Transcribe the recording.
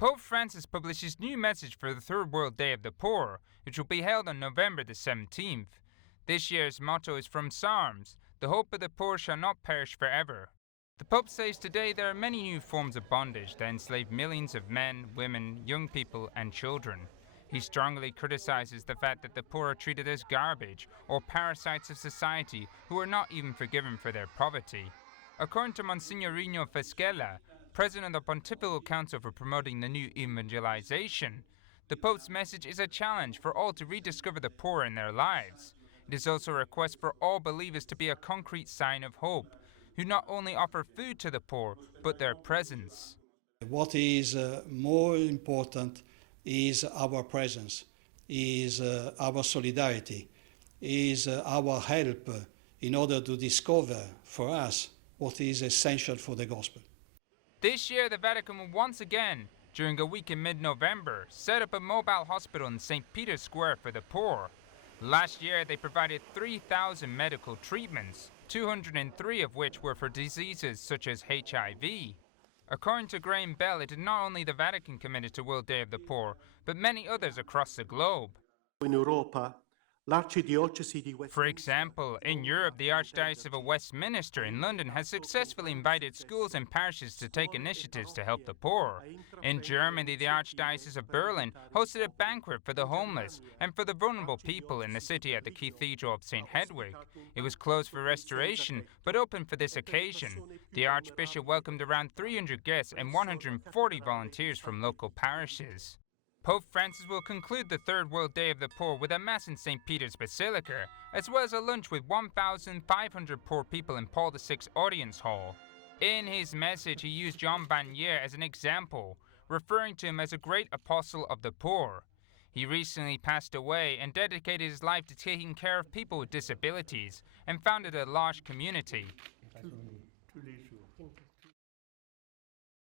Pope Francis published his new message for the Third World Day of the Poor, which will be held on November the 17th. This year's motto is from Psalms, "The hope of the poor shall not perish forever." The Pope says today there are many new forms of bondage that enslave millions of men, women, young people and children. He strongly criticizes the fact that the poor are treated as garbage or parasites of society who are not even forgiven for their poverty. According to Monsignorino Feschella, President of the Pontifical Council for Promoting the New Evangelization, the Pope's message is a challenge for all to rediscover the poor in their lives. It is also a request for all believers to be a concrete sign of hope, who not only offer food to the poor, but their presence. What is more important is our presence, is our solidarity, is our help in order to discover for us what is essential for the gospel. This year, the Vatican will once again, during a week in mid-November, set up a mobile hospital in St. Peter's Square for the poor. Last year, they provided 3,000 medical treatments, 203 of which were for diseases such as HIV. According to Graham Bell, it is not only the Vatican committed to World Day of the Poor, but many others across the globe. In Europa, For example, in Europe, the Archdiocese of Westminster in London has successfully invited schools and parishes to take initiatives to help the poor. In Germany, the Archdiocese of Berlin hosted a banquet for the homeless and for the vulnerable people in the city at the Cathedral of St. Hedwig. It was closed for restoration, but open for this occasion. The Archbishop welcomed around 300 guests and 140 volunteers from local parishes. Pope Francis will conclude the Third World Day of the Poor with a Mass in St. Peter's Basilica, as well as a lunch with 1,500 poor people in Paul VI's Audience Hall. In his message, he used Jean Vanier as an example, referring to him as a great apostle of the poor. He recently passed away and dedicated his life to taking care of people with disabilities and founded a large community.